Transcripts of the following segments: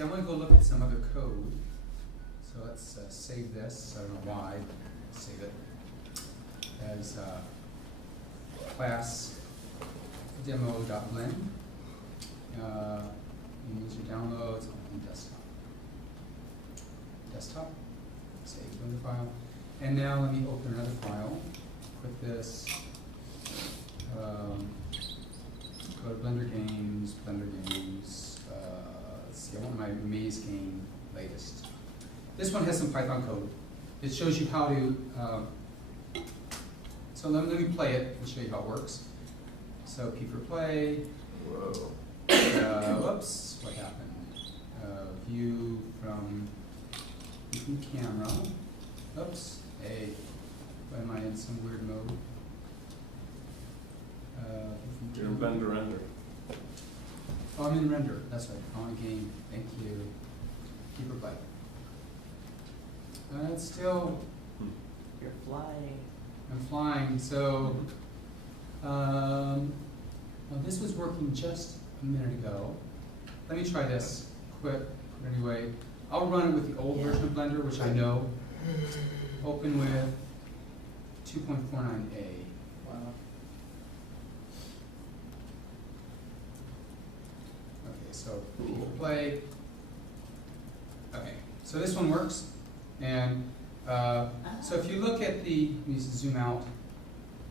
Okay, I want to go look at some other code. So let's save this. I don't know why. Save it as class demo.blend. You use your downloads on desktop. Desktop. Save Blender file. And now let me open another file. Put this. Go to Blender Games. Let's see, I want my maze game latest. This one has some Python code. It shows you how to, so let me play it and show you how it works. So P for play. Whoa. Whoops, what happened? View from camera. Oops, hey, why am I in some weird mode? You're in Blender render. Oh, I'm in render, that's right, on game, thank you. Keep or play. It's still, You're flying. I'm flying, so, well, this was working just a minute ago. Let me try this quick, anyway. I'll run it with the old version of Blender, which I know. Open with 2.49a. Wow. Okay, so P for play. Okay, so this one works. And so if you look at the, let me zoom out,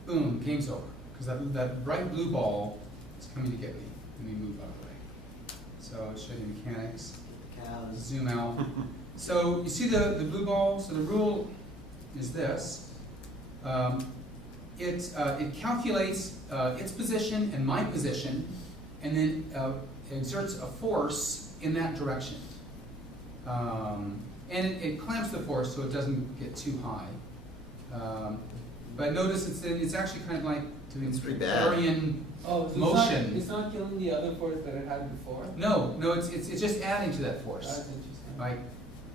boom, game's over. Because that bright blue ball is coming to get me. Let me move out of the way. So I'll show you mechanics. Cows. Zoom out. So you see the blue ball? So the rule is this. It calculates its position and my position, and then exerts a force in that direction. And it clamps the force so it doesn't get too high. But notice it's actually kind of like doing Victorian motion. It's not killing the other force that it had before? No, it's just adding to that force. That's interesting. Right?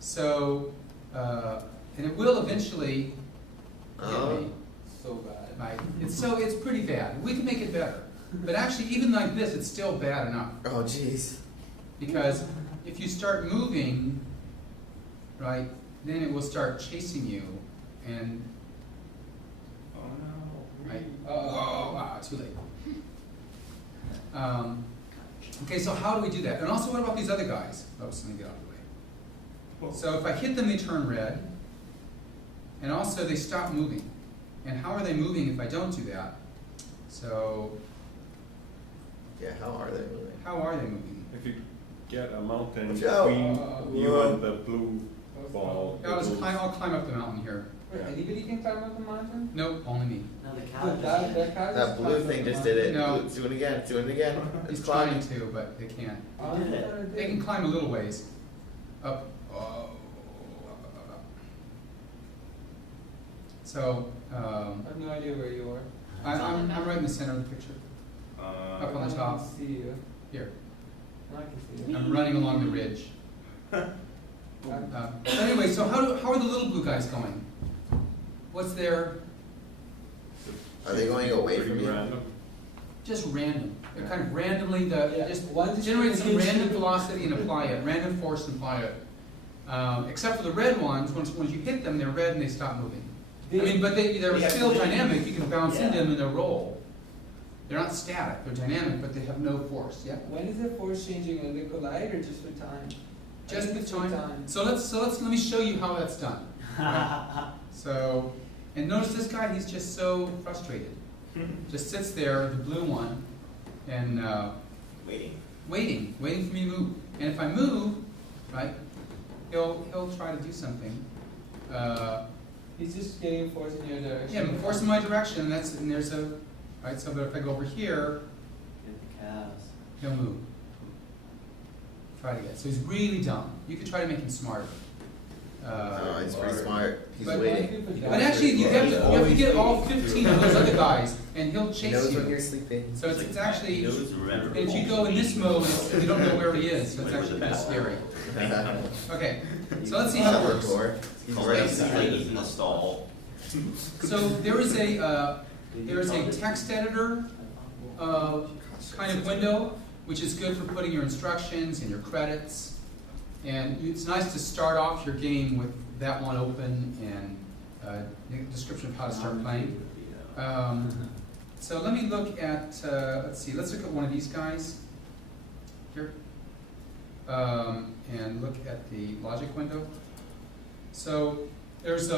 So, and it will eventually get me. So bad. Right? It's pretty bad. We can make it better. But actually, even like this, it's still bad enough. Oh, jeez. Because if you start moving, right, then it will start chasing you, and Oh no. right. Whoa! Wow, too late. Okay, so how do we do that? And also, what about these other guys? Oops, let me get out of the way. So if I hit them, they turn red, and also they stop moving. And how are they moving if I don't do that? So Yeah, how are they moving? how are they moving? If you get a mountain Watch out. between you and the blue ball, I'll climb up the mountain here. Wait, anybody can climb up the mountain? Nope, only me. No, the But that cow That just blue climbed thing up the just did it. No. Blue- Do it again. Do it again. It's He's trying climbing. to, but they can't. mountain. Did it. They can climb a little ways. Up. Oh, up. So, I have no idea where you are. I'm right in the center of the picture. Up on the top. I can see you. Here. No, I can see you. I'm running along the ridge. So anyway, so how are the little blue guys going? What's their, Are they going away from pretty you? random. just random. They're kind of randomly, Yeah, just once generate some you- random velocity and apply it, random force and apply it. Except for the red ones, once you hit them, they're red and they stop moving. I mean, but they're Yeah. still dynamic. You can bounce into Yeah. them and they'll roll. They're not static. They're dynamic, but they have no force. Yeah. When is the force changing, when they collide or just with time? I Just think with it's time. So let me show you how that's done. Right? So, and notice this guy. He's just so frustrated. Just sits there, the blue one, and waiting for me to move. And if I move, right, he'll try to do something. He's just getting force in your direction. Yeah, force in my direction. And there's a right. So, but if I go over here, Get the cows. he'll move. Try to get. So he's really dumb. You could try to make him smarter. No, he's pretty smart. He's but- waiting. But actually, you have to get all 15 of those other guys, and he'll He chase knows when you. you're sleeping. So it's actually, He knows around. and if you go in this mode, you don't know where he is. So it's actually kind of scary. Okay, so let's see how it works. He's He's right basically beside in the stall. So there is a text editor kind of window, which is good for putting your instructions and your credits. And it's nice to start off your game with that one open and a description of how to start playing. So let me look at, let's look at one of these guys here. And look at the logic window. So there's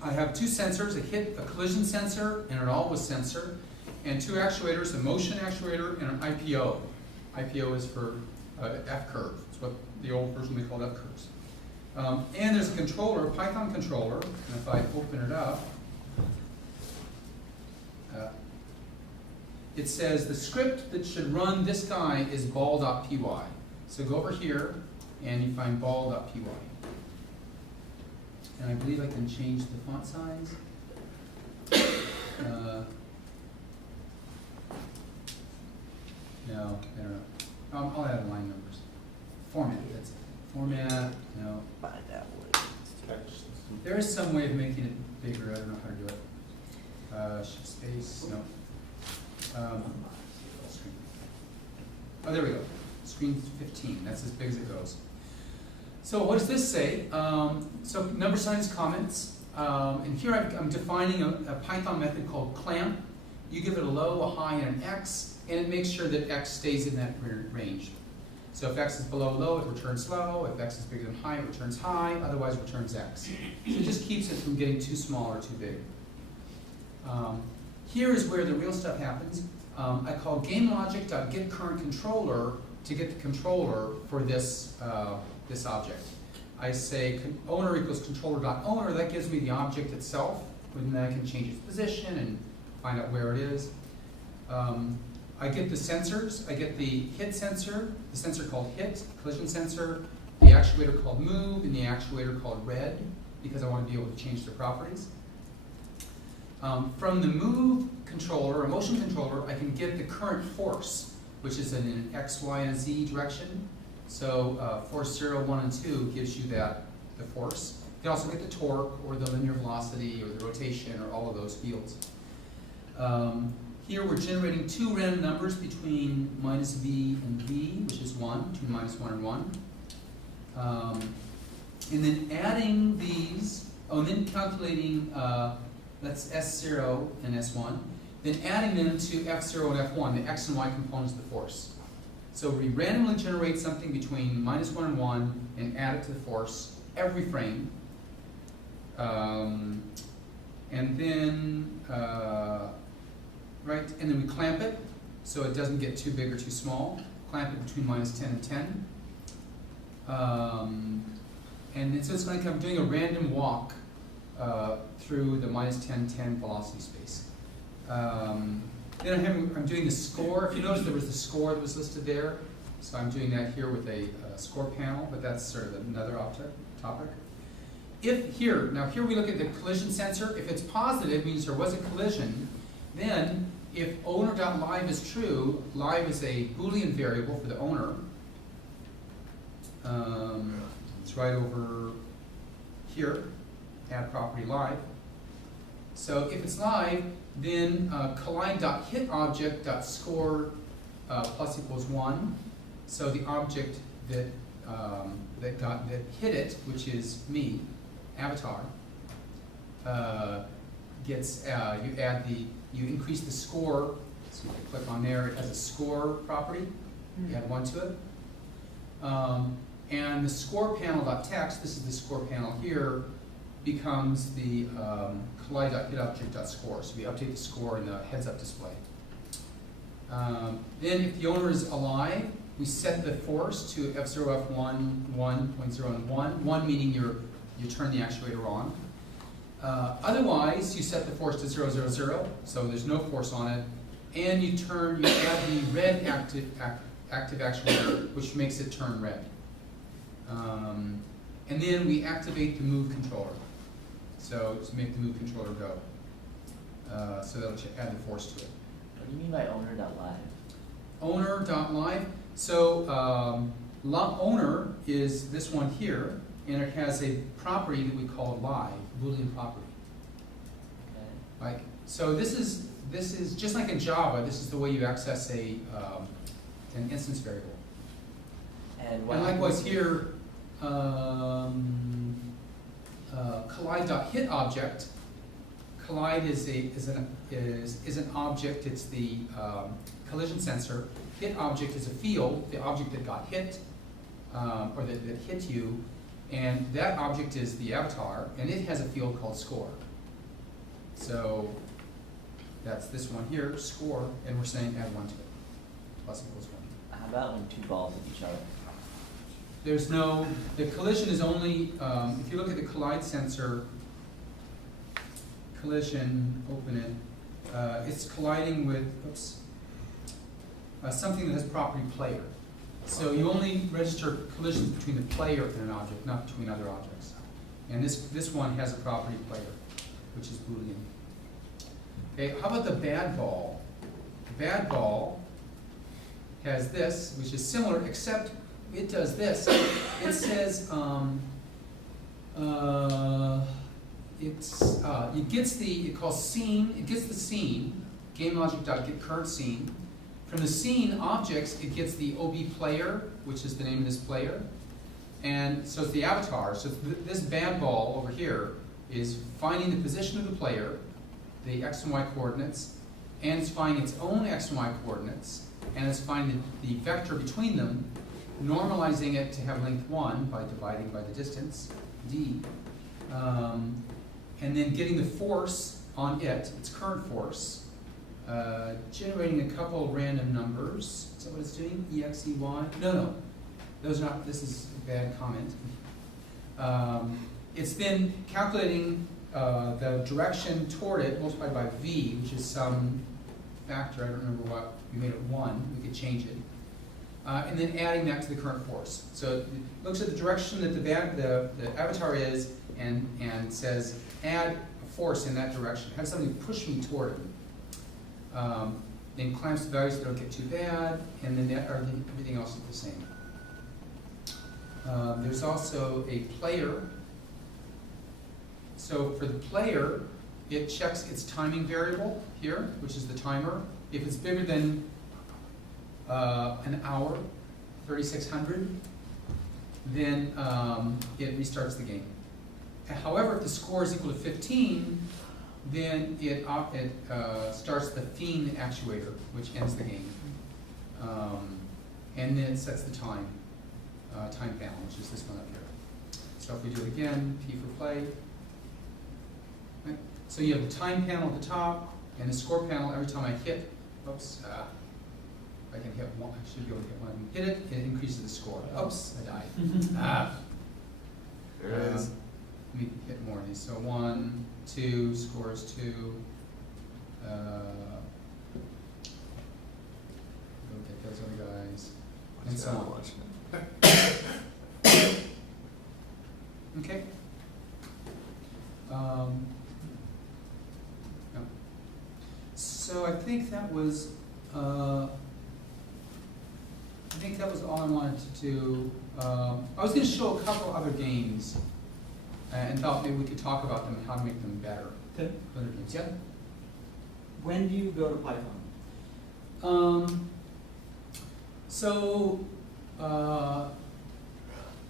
I have two sensors, a collision sensor and an always sensor, and two actuators, a motion actuator and an IPO. IPO is for F-curve. It's what the old version they called F-curves. And there's a controller, a Python controller, and if I open it up, it says the script that should run this guy is ball.py. So go over here and you find ball.py. And I believe I can change the font size. No, I don't know. I'll add line numbers. Format, that's it. Format, no. Text. There is some way of making it bigger, I don't know how to do it. Shift space, no. Screen. Oh, there we go. Screen 15, that's as big as it goes. So what does this say? So number signs comments. And here I'm defining a Python method called clamp. You give it a low, a high, and an X, and it makes sure that X stays in that range. So if X is below low, it returns low. If X is bigger than high, it returns high. Otherwise, it returns X. So it just keeps it from getting too small or too big. Here is where the real stuff happens. I call GameLogic.getCurrentController to get the controller for this, this object. I say owner equals controller.owner. That gives me the object itself, and then I can change its position and find out where it is. I get the sensors. I get the hit sensor, the sensor called hit, collision sensor, the actuator called move, and the actuator called red, because I want to be able to change their properties. From the move controller, or motion controller, I can get the current force, which is in an X, Y, and Z direction. So force 0, 1, and 2 gives you the force. You can also get the torque, or the linear velocity, or the rotation, or all of those fields. Here we're generating two random numbers between minus V and V, which is 1, between minus 1 and 1. And then adding these, and then calculating, that's S0 and S1, then adding them to F0 and F1, the X and Y components of the force. So we randomly generate something between minus 1 and 1 and add it to the force every frame. And then, and then we clamp it so it doesn't get too big or too small. Clamp it between minus 10 and 10. And then, so it's like I'm doing a random walk through the minus 10, 10 velocity space. Then I'm doing the score. If you notice, there was the score that was listed there. So I'm doing that here with a score panel, but that's sort of another topic. Now here we look at the collision sensor. If it's positive, it means there was a collision. Then, if owner.live is true, live is a Boolean variable for the owner. It's right over here, add property live. So if it's live, then collide.hitObject.score plus equals 1. So the object that that hit it, which is me, avatar, gets you increase the score. So you can click on there. It has a score property. You add 1 to it. And the score panel.text, this is the score panel here, becomes the collide.hitObject.score. So we update the score in the heads-up display. Then if the owner is alive, we set the force to F0, F1, 1.0, and 1. 1 meaning you turn the actuator on. Otherwise, you set the force to 0, 0, 0, so there's no force on it. And you add the red active actuator, which makes it turn red. And then we activate the move controller. So to make the move controller go. So that'll add the force to it. What do you mean by owner.live? Owner.live. So owner is this one here, and it has a property that we call live, Boolean property. Okay. Like, so this is just like in Java. This is the way you access an instance variable. And what And likewise happens- here, collide.hit object. Collide is an object. It's the collision sensor. Hit object is a field, the object that got hit, or that hit you, and that object is the avatar, and it has a field called score. So that's this one here, score, and we're saying add 1 to it, plus equals 1. How about when two balls hit each other? There's no, the collision is only, if you look at the collide sensor, collision, open it, it's colliding with, oops, something that has property player. So you only register collisions between the player and an object, not between other objects. And this one has a property player, which is Boolean. Okay, how about the bad ball? The bad ball has this, which is similar, except it does this. It says, it calls scene, it gets the scene, GameLogic.get current scene. From the scene objects, it gets the OB player, which is the name of this player. And so it's the avatar. So this bad ball over here is finding the position of the player, the X and Y coordinates, and it's finding its own X and Y coordinates, and it's finding the vector between them, normalizing it to have length 1 by dividing by the distance, d, and then getting the force on it, its current force, generating a couple random numbers. Is that what it's doing? EX, EY? No. Those are not, this is a bad comment. It's then calculating the direction toward it multiplied by v, which is some factor, I don't remember what, we made it 1, we could change it. And then adding that to the current force. So it looks at the direction that the avatar is and says, add a force in that direction. Have something push me toward it. Then clamps the values that don't get too bad, and then everything else is the same. There's also a player. So for the player, it checks its timing variable here, which is the timer. If it's bigger than an hour, 3600, then it restarts the game. However, if the score is equal to 15, then it starts the fiend actuator, which ends the game. And then it sets the time panel, which is this one up here. So if we do it again, P for play. Right. So you have the time panel at the top, and the score panel every time I hit, oops, I can hit one, I should be able to hit one. Hit it, it increases the score. Oops, I died. There it is. Let me hit more of these. So 1, 2, scores 2. Go get those other guys. And so on. Okay. Yeah. So I think that was all I wanted to do. I was going to show a couple other games, and thought maybe we could talk about them and how to make them better. Okay. Other games, yeah. When do you go to Python?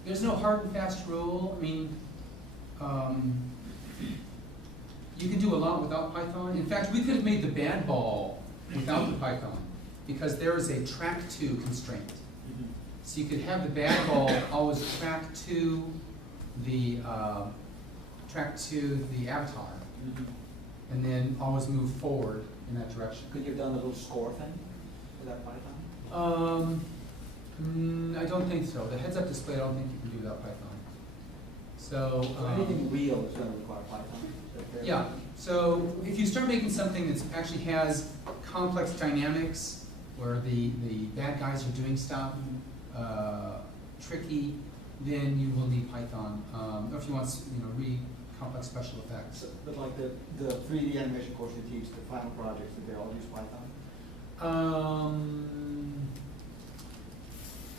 There's no hard and fast rule. I mean, you can do a lot without Python. In fact, we could have made the bad ball without the Python, because there is a track to constraint. So you could have the bad ball always track to the avatar, and then always move forward in that direction. Could you have done the little score thing without Python? I don't think so. The heads-up display, I don't think you can do without Python. So Anything real is going to require Python. yeah. So if you start making something that actually has complex dynamics, where the bad guys are doing stuff tricky, then you will need Python. Or if you want, really complex special effects. So, but like the 3D animation course you teach, the final projects, did they all use Python?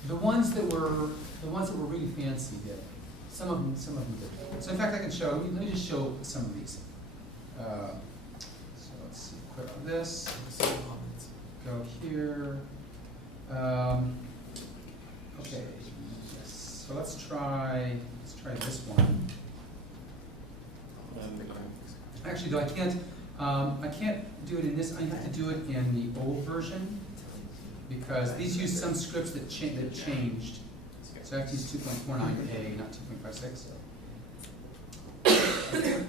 The ones that were really fancy did. Some of them did. So in fact, I can show. Let me just show some of these. So let's see. Quit on this. Go here. Okay. let's try this one. Actually, though, I can't do it in this. I have to do it in the old version because these use some scripts that changed. So I have to use 2.49a, not 2.56.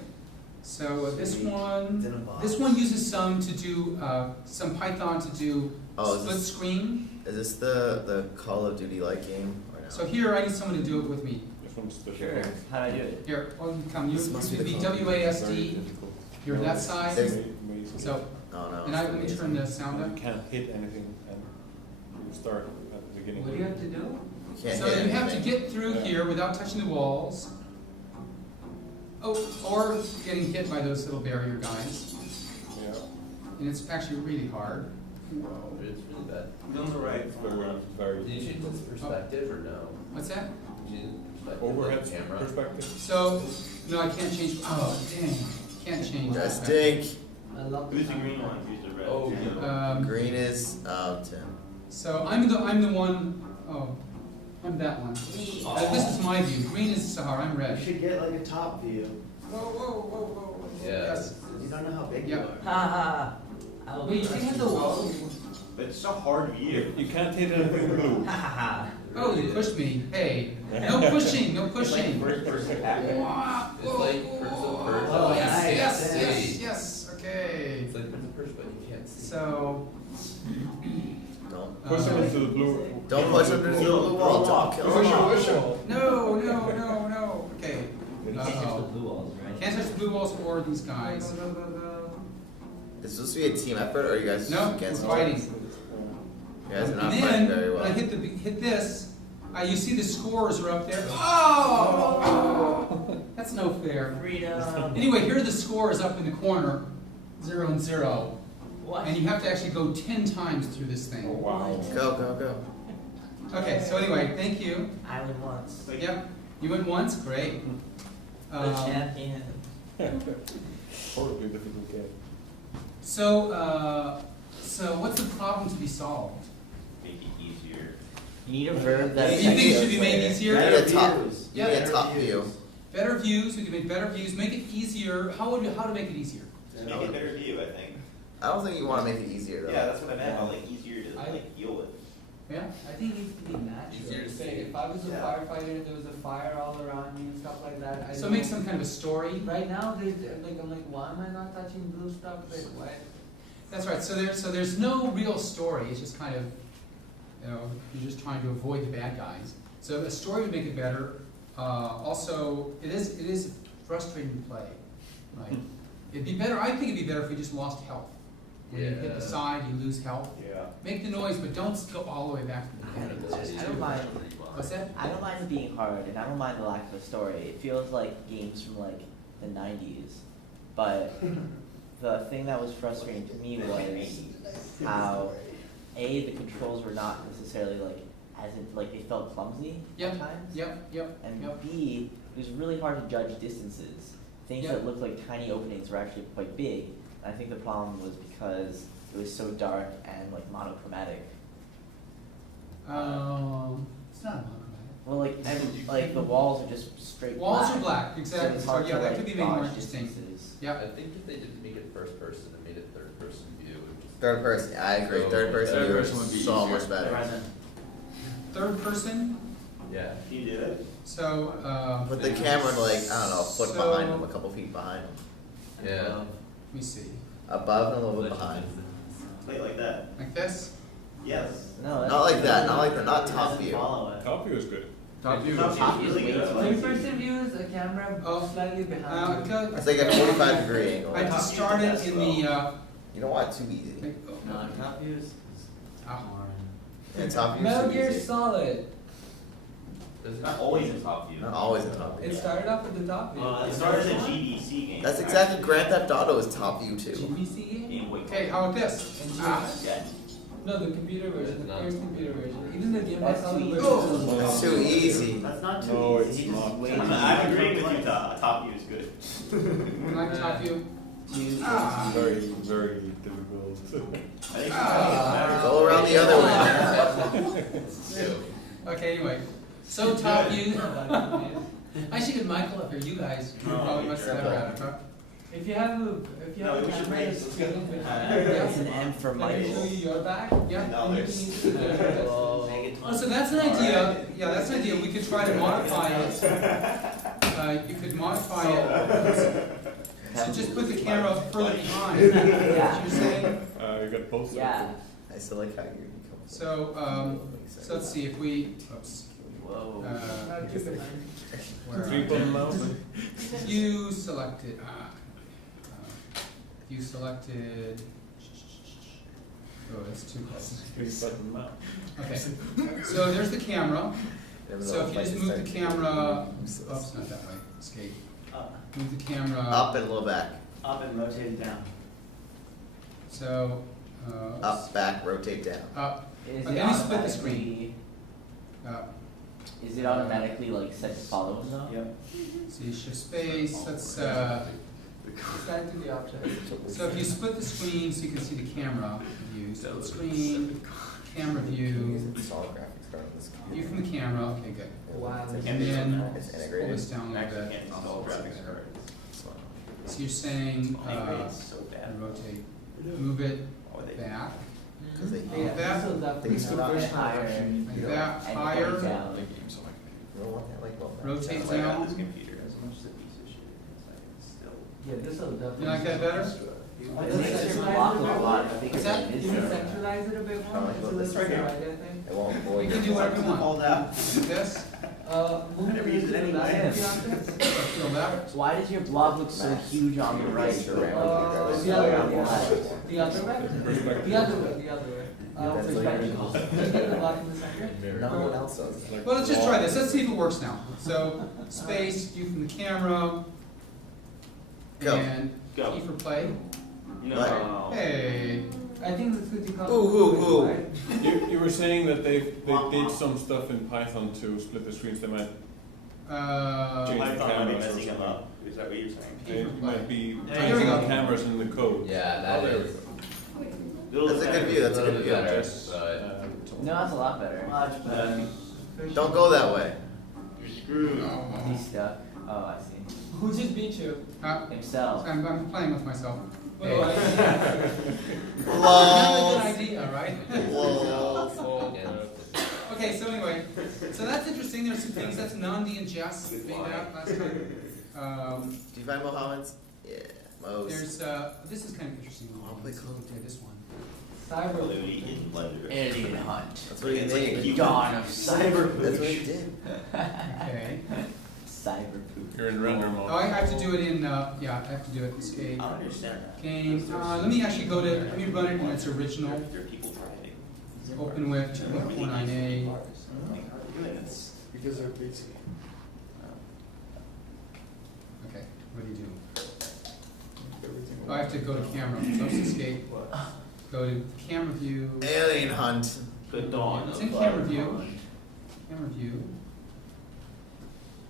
So this one uses some to do some Python to do split screen. Is this the Call of Duty like game? Or no? So here I need someone to do it with me. Sure. How do I do it? Here, well, you come. You This must be be the WASD. You're that side. So, Oh no. and let me turn the sound You up. can't hit anything and you start at the beginning. What do you have to do? You can't So hit you have to anything. get through Yeah. here without touching the walls. Oh, or getting hit by those little barrier guys. Yeah. And it's actually really hard. Wow, it's really bad. On the right. It's very Did you change this perspective or no? What's that? Did you perspective overhead the camera? perspective. So, no, I can't change. Oh, dang. Can't change. Just that. stink. I love Who's the green one? Who's the red? Oh, yeah. Green is Tim. So I'm the one. Oh, I'm that one. This is my view. Green is Sahara. I'm red. You should get like a top view. Whoa, whoa, whoa, whoa. Yeah. Yes. You don't know how big Yeah. you are. Ha ha. Wait, you can have the wall. But it's so hard view. You can't hit anything blue. Ha ha ha. Oh, you pushed me. Hey, no pushing, no pushing. First person action. Wow. It's like Prince of Persia. Oh, You yes, can't yes, see. yes, okay. It's like Prince of Persia, but you can't see. So, Don't Push him into the blue. don't push him into the blue wall. Don't kill him. no, no. Okay. You can't touch the blue walls, right? Can't touch the blue walls or these guys. It's supposed to be a team effort, or are you guys No, against we're fighting. each other? You guys are not And fighting then, very when I well. hit this, you see the scores are up there. Oh! That's no fair. Freedom. Anyway, here are the scores up in the corner, 0 and 0. What? And you have to actually go 10 times through this Oh, thing. wow. Go. Okay, so anyway, thank you. I win once. Yep, you went once, great. The champion. Horribly difficult game. So what's the problem to be solved? Make it easier. You need a verb that Do you think it should be made You easier? need a top. views. You need a top view. Better views, we can make better views, make it easier. How to make it easier? Just make it better view, I think. I don't think you want to make it easier though. Yeah, that's what I meant. Like easier to like deal with. Yeah? I think it needs to be natural. Easier to see. If I was a Yeah. firefighter and there was a fire all around me and stuff like that, I So don't make know. some kind of a story. Right now, I'm like, why am I not touching blue stuff? Like, why? That's right. So there's no real story. It's just kind of, you're just trying to avoid the bad guys. So a story would make it better. Also, it is frustrating to play. Right? It'd be better. I think it'd be better if we just lost health. When you hit the Yeah. side, you lose health. Yeah. Make the noise, but don't go all the way back to the beginning. I don't mind. What's that? I don't mind it being hard, and I don't mind the lack of a story. It feels like games from like the 90s. But the thing that was frustrating to me was how the controls were not necessarily like they felt clumsy Yep. at times. Yep. And Yep. B, it was really hard to judge distances. Things Yep. that looked like tiny openings were actually quite big. And I think the problem was because it was so dark and like monochromatic. It's not monochromatic. Well, like the walls are just straight Walls black. are black, So exactly. it's So hard yeah, to, that like, could be made more gauge interesting. distances. Yep. I think if they didn't make it first person and made it third person view, it would just Third person. I agree. So, Third person third view person would be is so easier. much better. Third person. yeah. Can you do it? So Put the camera like, I don't know, a foot So- behind him, a couple feet behind him. Yeah. let me see. Above and a little bit behind. Play it like that. Like this. Yes. No, that's Not like that, not like that, not top view. Follow it. Top view is good. Top view. Top view is really way good. too Three easy. person views, a camera Oh. slightly behind you. It's like a 45-degree angle. I have to start it in the. You know what? Too easy. No, top views. Ah. Yeah, top view Metal is too Gear easy. Solid. It's not always a top view. Not always a top It view. started off with the top view. It started as a GBC game. That's exactly Grand Theft Auto is top view too. GBC game? Game Boy. Okay, how about this? And Yeah. No, the computer version, the Not- first computer version. Even the Game Boy That's Color too version. easy. was- It's too easy. That's not too No, easy. it's He just not. waits I'm agreeing with you, top view is good. You like top view? Ah. Very, very difficult. I think Ah. Go around the other way. Okay, anyway. So top view. I should get Michael up here. You guys probably must have careful. had it, huh? If you have a No, camera we should that's raise- let's screening go. behind, It's an M for let me show Michael. you your back. Yeah. No, And you there's- can easily do it. Oh, so that's an idea. Yeah, that's an idea. We could try to modify it. You could modify it. So just put the camera further behind. Is that what you're saying? You got both. Yeah. I still like how you become. So let's see if we. Oops. Whoa. Not too behind. Where Three are button mouse. you selected? You selected. Oh, that's too close. Three button mouse. Okay. So there's the camera. Never So know if you I just can move the start camera. doing Oops, not that way. Escape. Up, Move the camera. Up and a little back. up and rotate it down. So. Up, back, rotate down. Up. Is Okay, it let me split the automatically? Up. Is it automatically like set to follow him though? Yep. So you shift space. Let's. Slide to the object. So if you split the screen so you can see the camera view. Split screen. Camera view. It's all graphics card on this computer. View from the camera. Okay, good. Wow. And then It's pull integrated. this down a little Actually, bit. can't install graphics cards. So you're saying It's so bad. rotate, move it Oh, they- back, Because they Yeah. This will They definitely used to have push a higher. option. like that, And higher, going down. You don't want that like well. rotate That's why I got this down. computer, as much as a piece of shit, it's like, it's still. Yeah, this will definitely. You like that better? It makes your block look a lot bigger Is that- than it Can you is. centralize it a bit more? Kinda like It's a what this little right here. right, I think. It won't void. You can do whatever you want. Hold out. Like this, Move I never it used to it the left anyway. of the object. feel that. Why does your blob look so huge on the right? The other way, the other way. The other way, the other way. That's like- Perspective. Can you get the block in the center? No one else does. Well, let's just try this, let's see if it works now. So, space, view from the camera. Go. And Go. key for play. No. Hey, I think it's good to call. Ooh. Right? You were saying that they did some stuff in Python to split the screens. They might Change the Python might be cameras or messing them something. up, is that what you're saying? they might be There we go. changing cameras in the code. Yeah, that is. That's a good view, that's a good view. Better, Yes, but No, that's a lot better. Much better. Don't go that way. You're screwed. He's stuck. Oh, I see. Who just beat you? Himself. I'm playing with myself. Oh, Hey. I see. Not a Lol. good idea, right? Lol. Okay, so anyway, so that's interesting. There's some things that's Nandi and Jess made that last time. Do you find Mohammed's? Yeah, most. There's this is kind of interesting. I'll play Call of Okay, this one. Cyber. Literally in Blender. Alien Hunt. That's what he It's like a did. cube. Dawn of Cyber. That's what he did. Okay. Cyber poop. You're in render mode. Oh, I have to do it in yeah, I have to do it in escape. I don't understand that. Game. Let me actually go to. Let me run it in its original. There are people driving. Open with 2.49a. Because they're basic. Okay. What do you do? Oh, I have to go to camera. So it's escape. Go to camera view. Alien hunt. The dawn It's of in camera view. Camera view.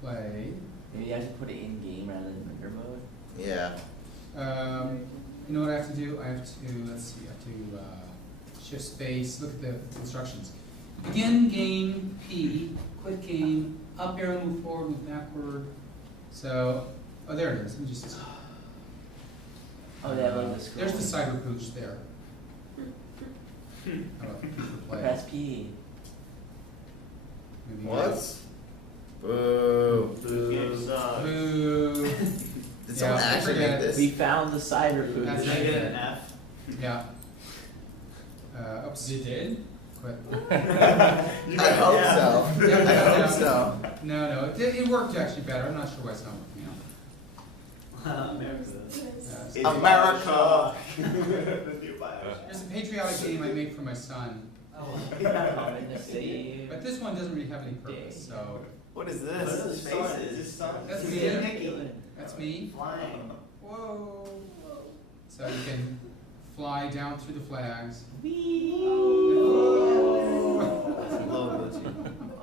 Play. Maybe you have to put it in game rather than render mode. Yeah. You know what I have to do? I have to, let's see, I have to shift space, look at the instructions. Begin game P, quit game, up arrow, move forward, move backward. So, oh, there it is. Let me just, Oh, they have like the scroll. there's the cyber pooch there. How about P for play? Press P. Maybe- What? Boo. Game sucks. Boo. Did someone Yeah, actually forget make it. this? We found the cyber poop. That's Did I get an F? Yeah. Oops. You did? Quit. I hope so. Yeah, I hope so. No, it worked actually better. I'm not sure why it's not working out. America. Yes. It's America. The new Bioshock. There's a patriotic game I made for my son, Oh. I'm in the city. but this one doesn't really have any purpose. So What is What are this? those faces? that's It's me. ridiculous. That's me. Flying. Whoa. So you can fly down through the flags.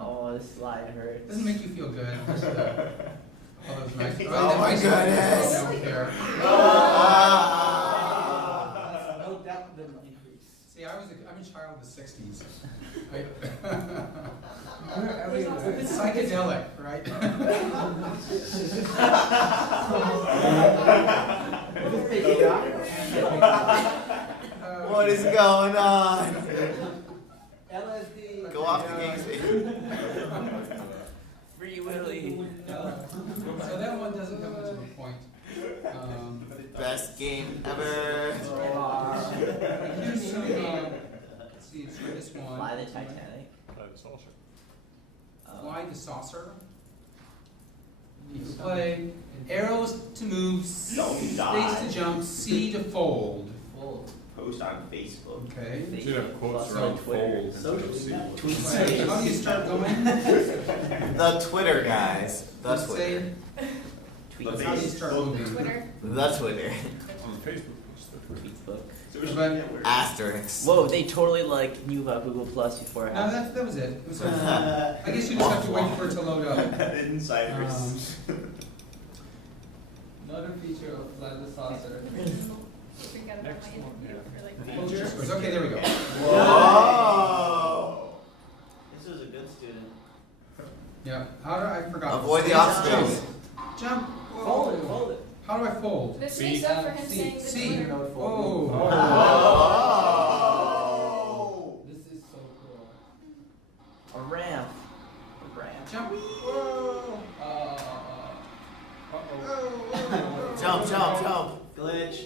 Oh, this slide hurts. Doesn't make you feel good. Just, all those nice. Oh my goodness. I don't care. No doubt the increase. See, I'm a child of the 60s. Right? Everyone. It's psychedelic, right? What is going on? LSD. Go off the game speed. Free Willy. So that one doesn't have much of a point. Best game ever. Here's some, let's see, let's try this one. Fly the Titanic. That's all sure. Fly the saucer. You can play arrows to move, Don't space die. to jump, C to fold. Post on Facebook. Okay. You should have quotes Plus around on Twitter. fold instead of Socially C. not. Wait, how do you start going? The Twitter guys. The Let's Twitter. say, Tweet. how do you start moving? Twitter. The Twitter. On Facebook. It's the Twitter. Facebook. Social But- network. Asterisk. Whoa, they totally like knew about Google Plus before it No, happened. that was it. It was, I guess you just have to wait for it to load up. Insiders. Another feature of Fly the Saucer. Forgot about my interview for like Hold your scores. Okay, there we go. Whoa! This was a good student. Yeah. How do I forgot? Avoid the obstacles. Jump. Fold it, fold it. How do I fold? This C. makes up for him C. saying the C. Twitter. Oh. Oh! This is so cool. A ramp. A ramp. Jump. Jump, jump, jump. Glitch.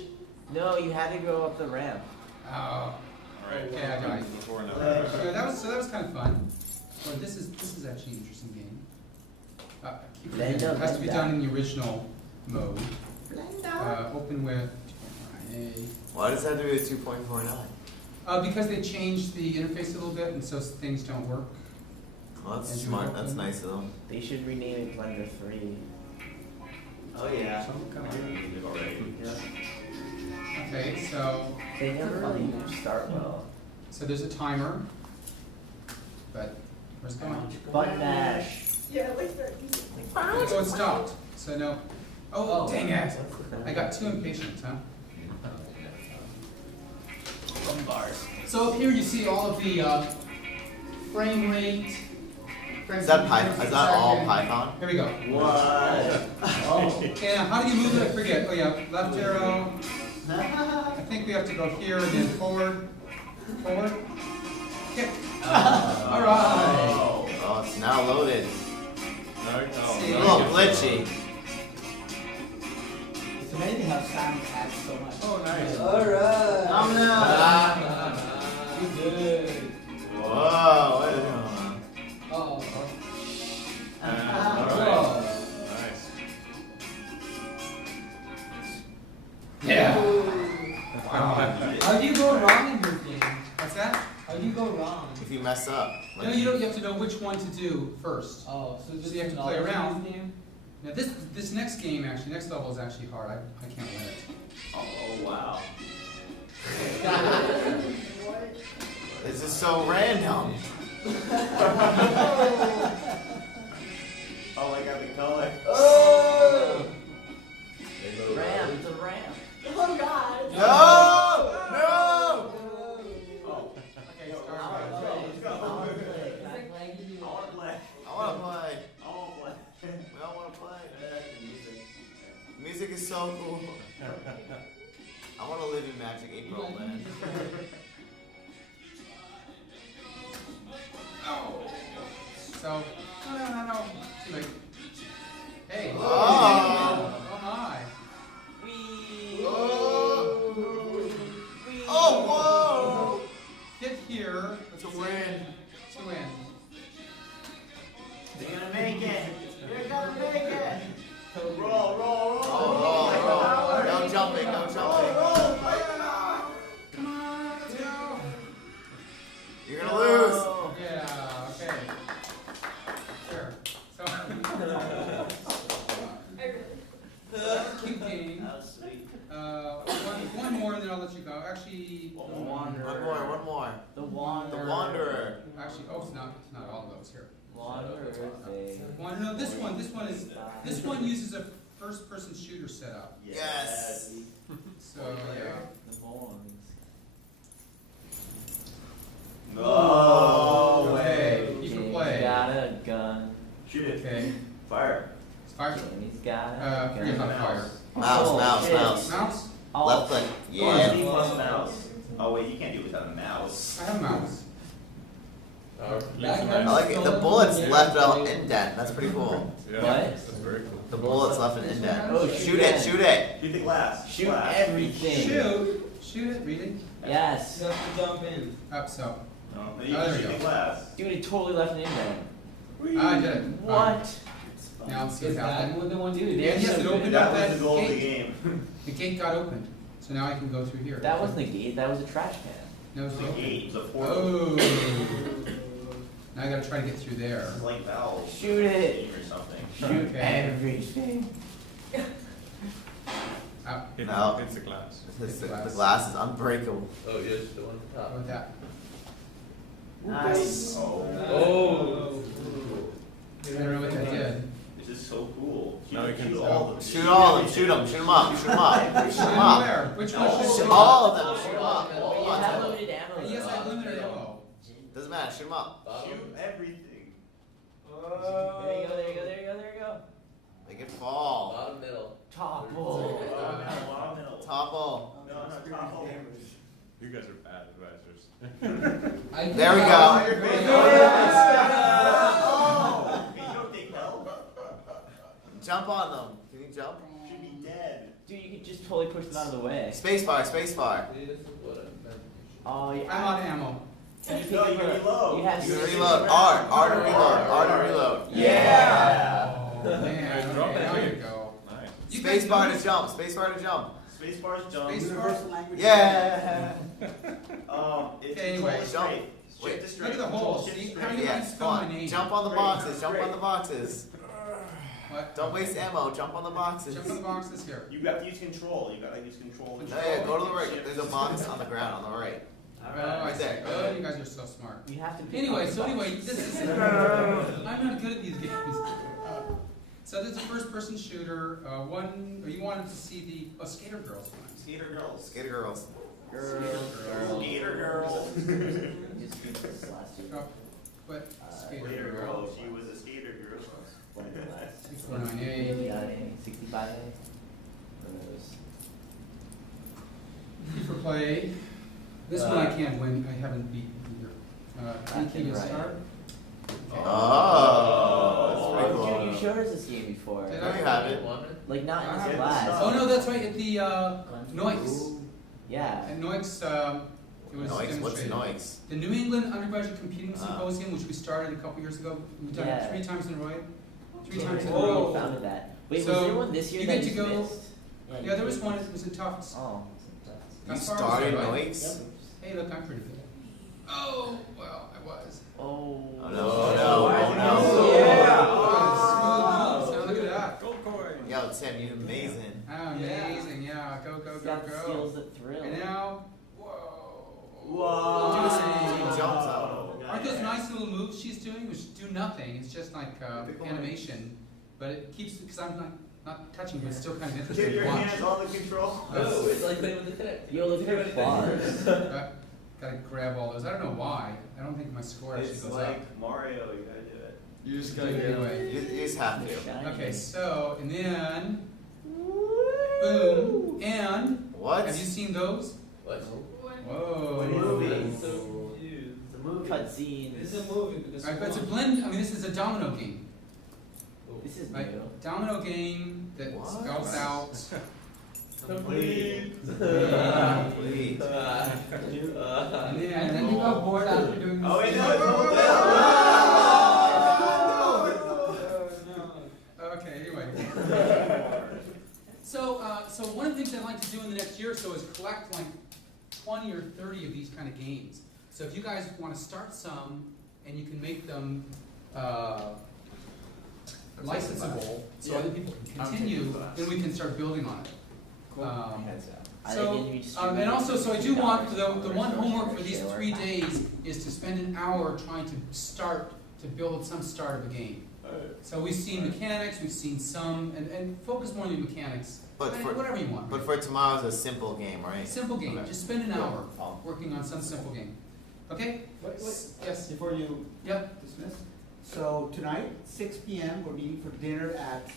No, you had to go up the ramp. Oh. Alright. Okay, I got it. Before now. Yeah, that was kind of fun. Well, this is actually an interesting game. Keep forgetting, it has to be done in the original mode. Open with 2.9a. Why does that have to be a 2.49? Because they changed the interface a little bit, and so things don't work. Well, that's smart. That's nice of them. They should rename it Blender 3. Oh yeah. Okay, so They never really start well. there's a timer, but where's it going? Button mash. Oh, it stopped. So no. Oh, dang it! I got too impatient, huh? Bars. So up here you see all of the frame rate. Is that Python? Is that all Python? Here we go. What? And how do you move it? I forget. Oh yeah, left arrow. I think we have to go here and then forward. Forward. Kick. All right. Oh, it's now loaded. See. A little glitchy. It's amazing how Sam adds so much. Oh, nice. Alright. You good. Whoa, what is going on? Oh. Nice. Yeah. How do you go wrong in this game? What's that? How do you go wrong? If you mess up. No, you don't. You have to know which one to do first. Oh, so just So you have to knowledge play in around. this game? Now this next game actually, next level is actually hard. I can't win it. Oh wow. This is so random. Oh, I got the color. Ramp. It's a ramp. No! No! Oh. Okay, Yo, start. let's go. I wanna play. I want to play. I wanna play. I want to play. We all wanna play. Music. Music is so cool. I wanna live in Magic 8 World Land. So no. Too late. Hey. Oh. Oh my. Wee. Oh! Oh, whoa! Hit here. To win. To win. You're gonna make it. You're gonna make it. Roll. Oh, no jumping, no jumping. Come on, let's go. You're gonna lose. Yeah. Okay. Sure. So. Keep game. That was sweet. One more, and then I'll let you go. Actually. One more. The Wanderer. The Wanderer. Actually, it's not all those here. Wanderer thing. No, this one uses a first-person shooter setup. Yes. So yeah. The Morns. No Okay, keep for Jamie's play. got a gun. Shoot it. Okay. Fire. Fire. Jamie's got a Forget gun. about fire. Mouse, Oh, mouse, shit. mouse. Mouse? Oh, Left click. RC Yeah. plus mouse. Oh wait, you can't do it without a mouse. I have a mouse. Use I a I like it. The bullets left out indent. That's pretty cool. Yeah, What? that's very cool. The bullets left an indent. Oh, Shoot it, shoot it. Shoot the glass. Shoot Glass. everything. Shoot it, really? Yes. You have to jump in. Up, so. No, Oh, you there can we shoot go. the glass. Dude, it totally left an indent. I did it. What? Now let's see Is what that happened. what they want to do? Yeah, They're yes, so it good. opened That up was that the goal of the gate. game. The gate got opened. So now I can go through here. That wasn't a gate, that was a trash can. No, it's It was a open. gate. It was a portal. Oh. Now I gotta try to get through there. This is like Valve. Shoot it. Game or something. Shoot Okay. everything. Out. No. It's a glass. The glass is unbreakable. Oh, yes, the one at the How top. about that? Nice. Oh. Oh. I don't know what that did. This is so cool. Now you can shoot tell. all of them. Shoot all of them. Shoot them. Shoot them up. Shoot them up. Shoot them up. Where? Which one should I Shoot shoot? all of them. Shoot them up. But you have limited ammo. Yes, I have though. limited ammo. Doesn't matter. Shoot them up. Shoot everything. There you go, there you go, there you go, there you go. Make it fall. Bottom middle. Topple. Topple. No, no, topple. You guys are bad advisors. There we go. Oh! You don't take help? Jump on them. Can you jump? Should be dead. Dude, you could just totally push them out of the way. Spacebar. Spacebar. See, this is what I meant. Oh, yeah. I'm out of ammo. No, you can reload. You have You can 60 reload. R. R to reload. R to reload. Yeah! Oh, man. Drop Okay, it. now you go. Nice. You guys Spacebar know to jump. Spacebar to jump. Spacebar's jump. Space- Universal language. Yeah. It's Okay, control anyway, the jump. straight. Wait, Shift the straight. Look at the Control holes. shift See, straight. how you Yeah. guys spell my Come on. name? Jump on the Straight, boxes. Jump straight. on the boxes. What? Don't waste ammo. Jump on the boxes. Jump on the boxes here. You have to use control. You gotta use control. Oh yeah, go to the right. There's a box on the ground on the right. Oh, I Right see. there. Oh, you guys are so smart. You have to pick Anyway, up the so box. anyway, this is. I'm not good at these games. So this is a first-person shooter. You wanted to see the Skater Girls one. Skater girls. Skater girls. Skater girl. Just use this last two. Oh, What? Skater Skater Girl. girl. She was a skater girl. One of the last. 649A. Got any 65A? One of those. Keep for play. This one I can't win. I haven't beaten either. Left Key and to right. start. Oh, that's pretty Dude, cool. you showed us this game before. Did There you have it. Like, not in Ah, this yeah, class. Oh no, that's right. At the Noix. Yeah. At Noix, it was Noix? What's demonstrated. Noix? The New England Undergraduate Computing Ah. Symposium, which we started a couple years ago. We've done Yeah. it 3 times in a row. Three Yeah, times in a we row. founded that. Wait, So, was there one this year you that get to you go- missed? Yeah, there was one. It was in Tufts. Oh. You As far as started right. Noix? Hey, look, I'm pretty good. Oh, well, I was. Oh. Oh no, oh no, oh no. Yeah. Oh, smooth moves. Now look at that. Gold coin. Yo, Tim, you're amazing. Amazing. Yeah. Go, go, He's go, got the go. skills that thrill. And now, whoa. He Nice. jumps out. Aren't those nice little moves she's doing, which do nothing? It's just like animation, but it keeps because I'm not touching, but it's still kind of interesting Get to your watch. hands on the control. Oh, it's like playing with the Kinect. Yo, look at her bars. Gotta grab all those. I don't know why. I don't think my score actually It's goes like Mario. You gotta do it. You just up. Anyway. You just have to. Okay, so and then boom and What? have you seen those? What? Whoa. Movies. So confused. The movie cutscenes. This is a movie because Alright, but it's a blend. I mean, this is a domino game. This is Right? new. Domino game that What? spells out. Complete. Please. And then you got bored after doing this. Oh wait, thing. no, it's hold Okay, anyway. So one of the things I'd like to do in the next year or so is collect like 20 or 30 of these kind of games. So if you guys want to start some and you can make them licensable so other people can continue, then we can start building on it. I So, think you distribute and also, so I do want, the $2 one or homework for these so. 3 days is to spend an hour trying to build some start of a game. So we've seen mechanics, we've seen some, and focus more on the mechanics, But for whatever you want. but for tomorrow's a simple game, right? Simple game, Okay. just spend an hour working on some simple game. Okay? Wait, Yes? before you Yep. dismiss, so tonight, 6 p.m., we're meeting for dinner at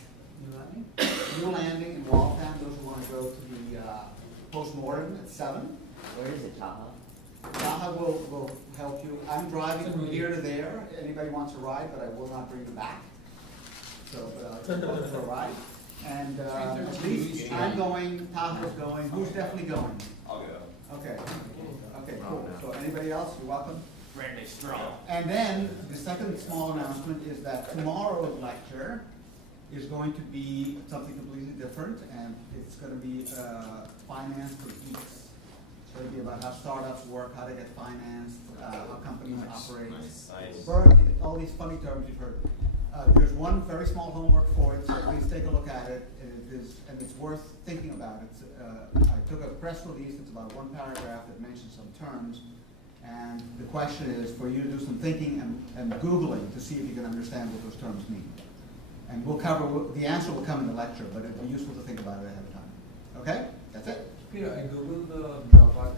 You let me? New Landing in Waltham. Those who want to go to the post-mortem at 7. Where is it, Taha? Taha will help you. I'm driving from here to there. Anybody wants a ride, but I will not bring you back. So, go for a ride. And at 3:13 least I'm going, Taha's going. Who's definitely going? I'll go. Okay. Okay, cool. So anybody else, you're welcome. Randy Strong. And then the second small announcement is that tomorrow's lecture is going to be something completely different, and it's going to be finance for geeks. It's going to be about how startups work, how to get financed, how companies operate. Nice. Burn, all these funny terms you've heard. There's one very small homework for it, so please take a look at it. And it's worth thinking about. I took a press release, it's about one paragraph that mentions some terms. And the question is for you to do some thinking and Googling to see if you can understand what those terms mean. And we'll cover, the answer will come in the lecture, but it'd be useful to think about it ahead of time. Okay? That's it? Peter, I googled the Dropbox